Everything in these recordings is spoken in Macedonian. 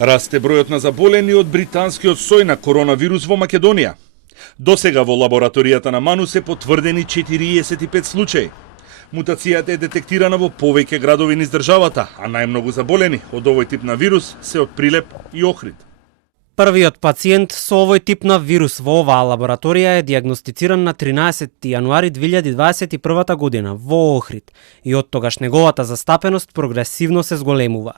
Расте бројот на заболени од британскиот сој на коронавирус во Македонија. Досега во лабораторијата на МАНУ се потврдени 45 случаи. Мутацијата е детектирана во повеќе градови низ државата, а најмногу заболени од овој тип на вирус се од Прилеп и Охрид. Првиот пациент со овој тип на вирус во оваа лабораторија е диагностициран на 13 јануари 2021 година во Охрид и од тогаш неговата застапеност прогресивно се зголемува.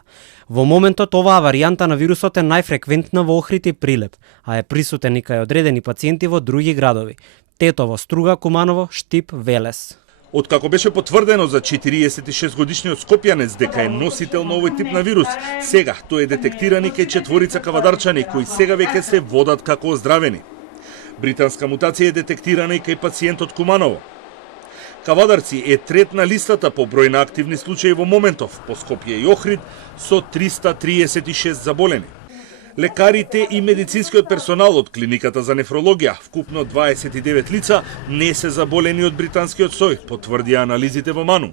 Во моментот оваа варијанта на вирусот е најфреквентна во Охрид и Прилеп, а е присутен и кај одредени пациенти во други градови: Тетово, Струга, Куманово, Штип, Велес. Откако беше потврдено за 46 годишниот скопјанец дека е носител на овој тип на вирус, сега тој е детектиран и кај четворица кавадарчани кои сега веќе се водат како оздравени. Британска мутација е детектирана и кај пациентот Куманово. Кавадарци е трет на листата по број на активни случаи во моментов, по Скопје и Охрид со 336 заболени. Лекарите и медицинскиот персонал од клиниката за нефрологија, вкупно 29 лица, не се заболени од британскиот сој, потврдија анализите во МАНУ.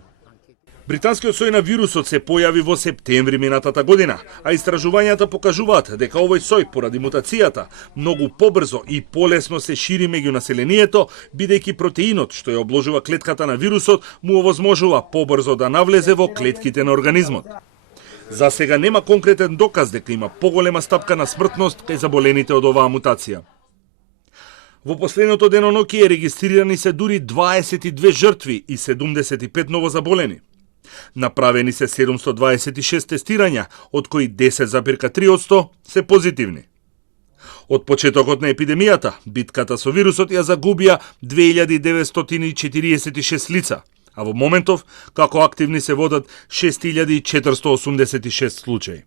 Британскиот сој на вирусот се појави во септември минатата година, а истражувањата покажуваат дека овој сој поради мутацијата многу побрзо и полесно се шири меѓу населението, бидејќи протеинот што ја обложува клетката на вирусот му овозможува побрзо да навлезе во клетките на организмот. За сега нема конкретен доказ дека има поголема стапка на смртност кај заболените од оваа мутација. Во последното деноноќие регистрирани се дури 22 жртви и 75 новозаболени. Направени се 726 тестирања, од кои 10,3% се позитивни. Од почетокот на епидемијата, битката со вирусот ја загубија 2946 лица, а во моментов, како активни се водат 6486 случаи.